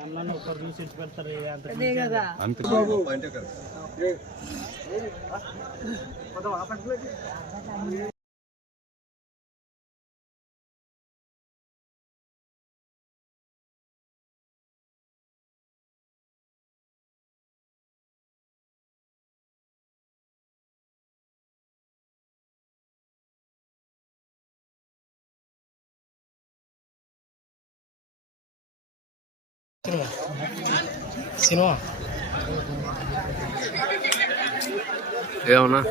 ಿ ಸರ್ ಅಂತ Sino? Sino? É, Eu, não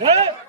What? é.